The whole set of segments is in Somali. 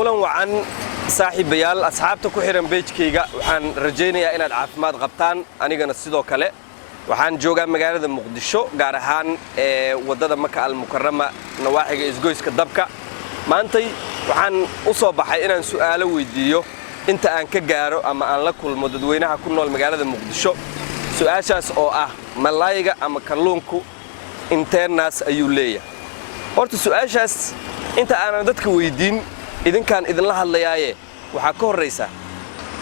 kulan wacan saaxiibayaal asxaabta ku xiran beejkayga waxaan rajaynayaa inaad caafimaad qabtaan anigana sidoo kale waxaan joogaa magaalada Muqdisho gaar ahaan wadada Maka al-Mukarrama nawaaxiga isgoyska dabka maantay waxaan u soo baxay inaan su'aalo weydiiyo inta aan ka gaaro ama aan la kulmo dadweynaha ku nool magaalada Muqdisho su'aashaas oo ah malayga ama kalluunku internas ayuu leeyahay horta su'aashaas inta aan dadka weydiin idinkaan idinla hadlayaaye waxa ka horeysa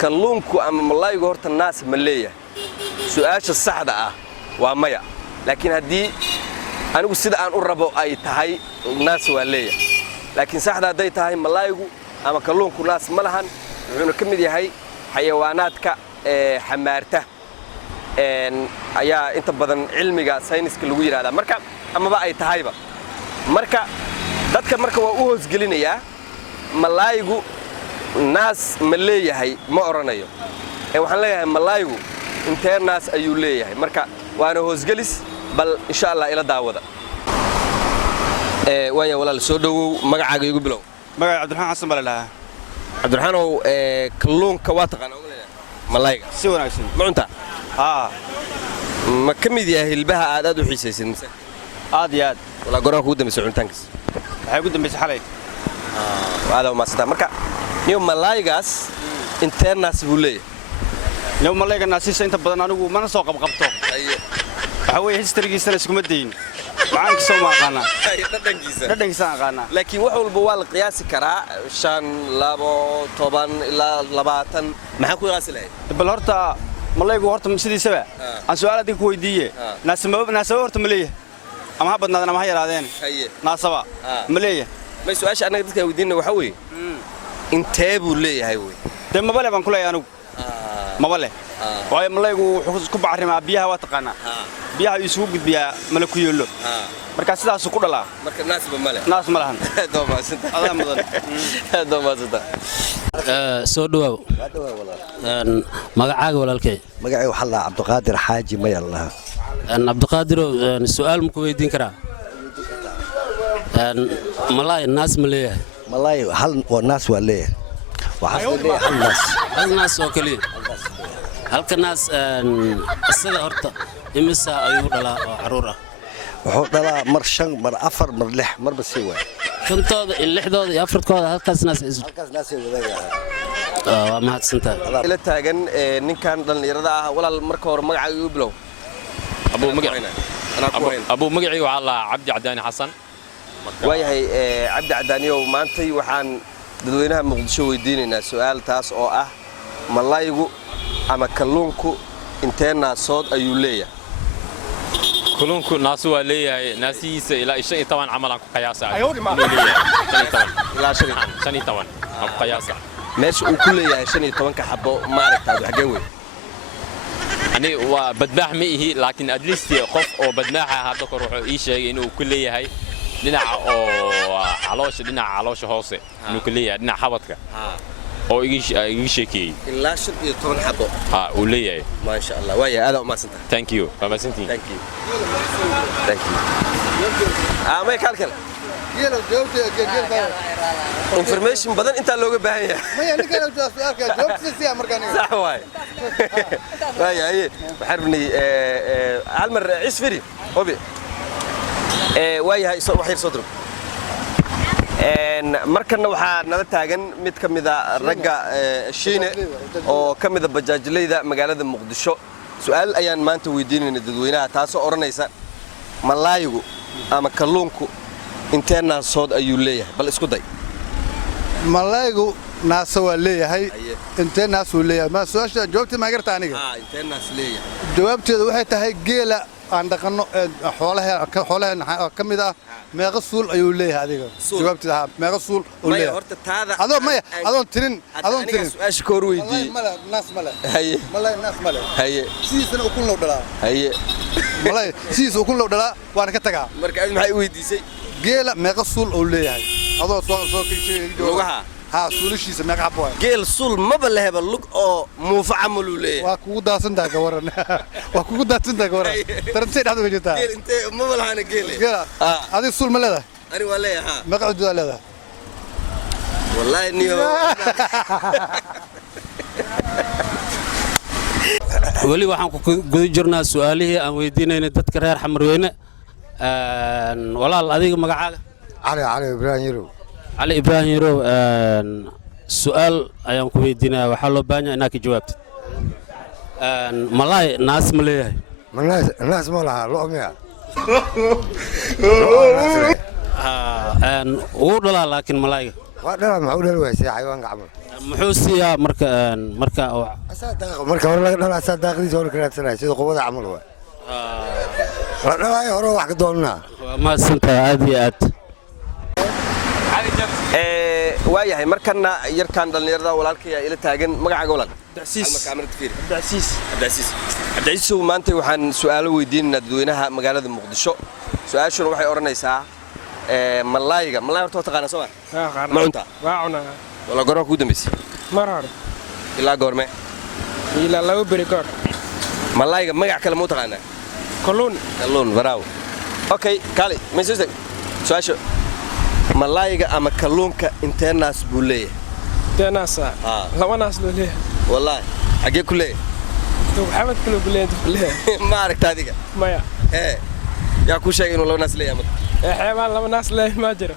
kalluunku ama malaygu horta naas ma leeyahay su'aasha saxda ah waa maya laakiin hadii anigu sida aan u rabo ay tahay naas waa leeyahay laakiin saxda haday tahay malaygu ama kalluunku naas ma lahan wuxuu ka mid yahay xayawaanaadka xamaarta ayaa inta badan cilmiga sayniska lagu yiraahdaa marka amaba ay tahayba marka dadka marka waa u hoosgelinayaa malaygu naas ma leeyahay ma oranayo waxaan leeyahay malaygu internas ayuu leeyahay marka waana hoosgelis bal insha Allah ila daawada waaya walaal soo dhawow magacaaga igu bilow magaca Cabdiraxmaan Xasan Balalaha Cabdiraxmaan oo kalluunka waa taqaan oo leeyahay malayga si wanaagsan ma cunta ma kamid yahay hilbaha aad u xiisaysan mise aad iyo aad wala goraa ku dambeysay cuntaankiis waxay ku dambeysay xalay waada ma sida marka niyo malaygaas internas buu leeyahay niyo malayga naasiisa inta badan anigu mana soo qabqabto waxa weeye historygiisana iskuma dayin macaanka soo ma aqaana dhadhankiisa aqaana laakiin wax walba waa la qiyaasi karaa 5 2 10 ilaa 20 maxaa ku qiyaasi lahayd bal horta malaygu horta sidiisaba aan su'aal adig ku weydiiye naasaba horta ma leeyahay ama ha badnaadana ma ha yaraadeen naasaba ma leeyahay ma su'aasha anaga dadka weydiinna waxa weeye intee buu leeyahay way de mabale baan ku leeyahay anigu mabale waayo malaygu wuxuu ku bacrimaa biyaha waa taqaana biyaha isugu gudbiyaa mala ku yeelo marka sidaas ku dhalaa marka naasba male naas ma lahan doomaasanta adaa mudan doomaasanta soo dhawow magacaaga walaalkay magacay waxa la Cabdiqaadir Xaaji Mayalla Cabdiqaadir su'aal ma ku weydiin karaa malay naas ma leeyahay malay hal oo naas waa leeyahay waxa hal naas oo kaliya halka naas isaga horta imisa ayuu dhalaa oo caruur ah wuxuu dhalaa mar 5 mar 4 mar 6 marba si way kantooda lixdooda iyo afartooda halkaas naas ay wadaagaan waa mahadsantahay ila taagan ninkan dhalinyarada ah walaal marka hore magacaaga igu bilow أبو مقعي وعلى عبد عداني حسن waayahay Cabdi Cadaaniyow maantay waxaan dadweynaha Muqdisho weydiinaynaa su'aal taas oo ah malaygu ama kalluunku inteenaasood ayuu leeyahay كلونكو ناسو وليه ناسيس إلى شيء طبعا عملا قياسا ilaa 5 شني طبعا قياسا meesha uu ku leeyahay 15 ka xabo maaragtay xagee weey أنا وبدباح مئه لكن أدريست قف أو بدباح هذا كروح إيش إنه كلية هاي لنا لنا علاش هوسة إنه كلية لنا حبطك أو إيش كي ilaa 15 xabo وليه ما شاء الله وايا هذا ما سنت thank you ما سنتي thank you ما يكالكل يلا جاوبت information badan inta looga baahan yahay ما يعني كانوا سؤالك جاوبت سيا مركاني صح واي واي بحربني علمر عسفري هوبي واي هاي وحير صدرك markana waxa nala taagan mid kamida ragga shiine oo kamida bajaajleyda magaalada Muqdisho su'aal ayaan maanta weydiinaynaa dadweynaha taas oo oranaysa malaygu ama kalluunku inteenaasood ayuu leeyahay bal isku day malaygu naasa waa leeyahay intee naas uu leeyahay ma su'aasha jawaabta ma gartaa aniga inteenaas leeyahay jawaabteedu waxay tahay geela aan dhaqano xoolaha kamid ah meeqa suul ayuu leeyahay adiga jawaabteeda meeqa suul uu leeyahay horta taada adoon tirin su'aasha koor weydiiyay malay naas malay haye malay naas malay haye siisana u kun loo dhalaa haye malay siis u kun loo dhalaa waan ka tagaa marka aad maxay weydiisay geela meeqa suul uu leeyahay adoo soo kii lugaha ها سولشيس ماك عبوا جيل سول ما بله بلوك أو مفعملوا ليه وكودا سنتا كورن وكودا سنتا كورن ترنسيد هذا بيجتا جيل أنت ما بله أنا جيل هذا السول ملذا أنا ولا ها ما قعدوا على هذا والله إني weli waxaan ku guda jirnaa su'aalihii aan weydiinaynay dadka reer Xamarweyne walaal adiga magacaaga علي إبراهيم يرو علي إبراهيم يرو سؤال ayaan ku weydiinaa waxa loo baahan yahay inaad ka jawaabtid malaay naas ma leeyahay الناس ما لها لقمة wuu dhalaa laakiin malaayga وأنا معقول الويسي حيوان قعمل muxuu siiyaa marka مركب ولا لا أسد داخلي زور كذا سنة سيد قوة عمل هو لا يروح واحد دولنا ma santaa aad iyo aad waayahay markana yarkan dhalinyarada walaalkay ila taagan magacaaga walaal Abdiciis maanta waxaan su'aalo weydiinaa dadweynaha magaalada Muqdisho su'aashuna waxay oranaysaa malaayga horta taqaana soo ma cunta waa cunaa wala goor ku dambeysay mar hore ilaa goorme ilaa lagu bari goor malaayga magac kale ma taqaanaa kalluun baraaw okay kali ma soo su'aasho malaayga ama kalluunka intee naas buu leeyahay teenaasa laba naas loo leeyahay wallahi xagee ku leeyahay maxamed kulu leeyahay ma aragta adiga maya yaa ku sheegay inuu laba naas leeyahay xeebaan laba naas leeyahay ma jiro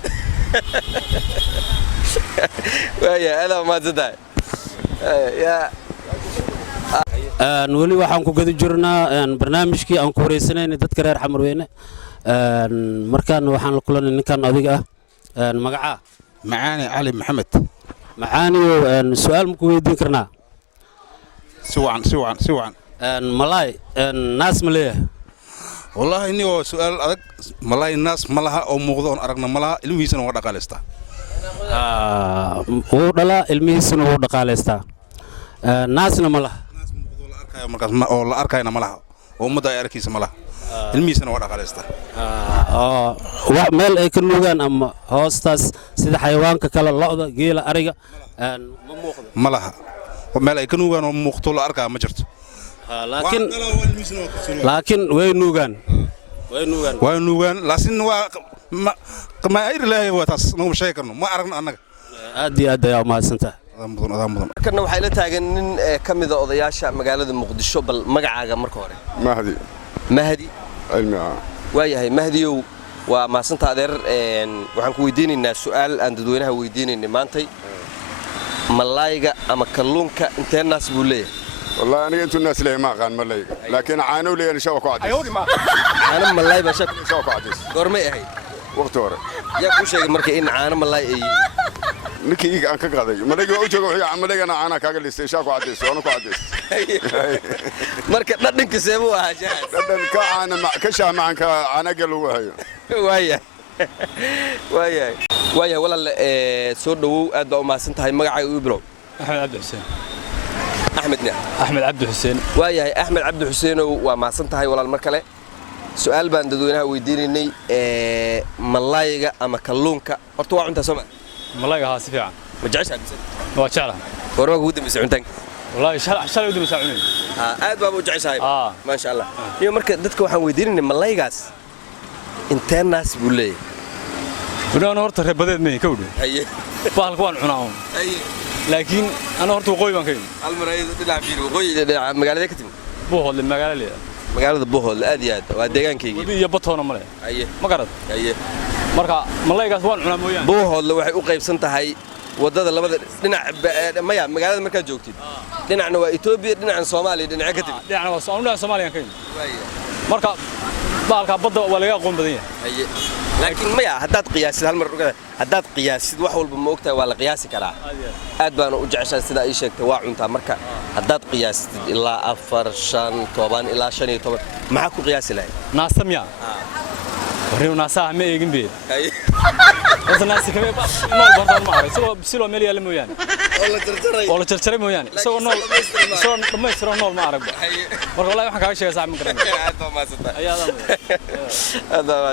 waaya ada ma zadaay weli waxaan ku guda jirnaa barnaamijkii aan ku wareysanaynay dadka reer Xamarweyne markaan waxaan la kulanay ninkan adiga ah magaca معاني علي محمد macaaniyo su'aal ma ku weydiin karnaa سوعا malaay naas ma leeyahay والله إني سؤال أدق ملاي الناس ملها أو موضوع أرقنا ملها إلوي سنة ورد قالستا wuu dhalaa ilmihiisuna wuu dhaqaalaystaa naasna ma laha أو لا أركاينا ملها أو مدى أركيس ملها إلوي سنة ورد قالستا meel ay ka nuugaan ama hoostaas sida xayawaanka kale lo'da geela ariga ma muuqdo ملها ومال أي كانوا كانوا مقتول أركا ما جرت laakiin way nuugaan وينوغان لكن ما أير لا هو تاس نو شيء كانوا ما أرقنا أنك aad iyo aad ayaa mahadsantahay markana waxay la taagan nin ka mid ah odayaasha magaalada Muqdisho bal magacaaga marka hore Mahdi علمي waayahay Mahdiyow waa maasanta adeer waxaan ku weydiinaynaa su'aal aan dadweynaha weydiinaynay maantay malaayga ama kalluunka intee naas buu leeyahay والله أنا أنتوا الناس اللي ما قان ملايق لكن عانوا لي أنا شوكوا عديس caano malaay baa shak شوكوا عديس goormay ahayd وقت ورا yaa ku sheegay marka in caano malaay ay نكي إيج أنك قاضي ملايق أوجه وهي عملايق أنا عانا كاقل لي شوكوا عديس وأنا كوا عديس marka dhadhanka seebuu ahaa jaas لأن كأنا مع كشة معك أنا قالوا هي waayahay walaal soo dhawow aad baa u mahadsan tahay magacaaga uu bilow أحمد عبد الحسين waayahay Axmed Cabdi Xuseenow waa mahadsan tahay walaal mar kale su'aal baan dadweynaha weydiinaynay malaayga ama kalluunka horta waa cunta Soomaali ملايقة ها سفيعة ma jeceshahay mise وشعرها goorma ugu dambeysay cuntaanka والله شال يودي مساعوني aad baa u jeceshahay ma sha Allah iyo marka dadka waxaan weydiinaynay malaaygaas intee naas buu leeyahay أنا هرت ربضت مني كودي haye بالكوان عناهم haye لكن أنا هرت وقوي بان كين hal mar ay dhinac fiir waqooyi dhinac magaalada ka timid بوهول المجال اللي magaalada Bohol aad iyo aad waa deegaankayga ودي يبطونه ملأ haye ما قرد haye مركا ملايقة وان عنا مويان Bohol waxay u qaybsan tahay wadada labada dhinac maya magaalada markaad joogtid dhinacna waa Ethiopia dhinacna Soomaaliya dhinaca ka timid يعني وصلنا سوماليا كين مركا بالك بدأ ولا يقوم بدين haye laakiin maya haddaad qiyaasid hal mar haddaad qiyaasid wax walba ma ogtahay waa la qiyaasi karaa aad baan u jeceshahay sida ay sheegtay waa cuntaa marka haddaad qiyaasid ilaa 4 5 10 ilaa 15 maxaa ku qiyaasi lahayd ناس سميا وريو ناسا ما يجين بيه haye بس الناس كمان نول برضه ما أعرف سلوا مليا اللي مويان wala jarjaray ولا تشتري مويان سو نول سو ما يصير نول ما أعرف haye والله ما حكاش شيء صعب من كلام aad baa maasanta أيها هذا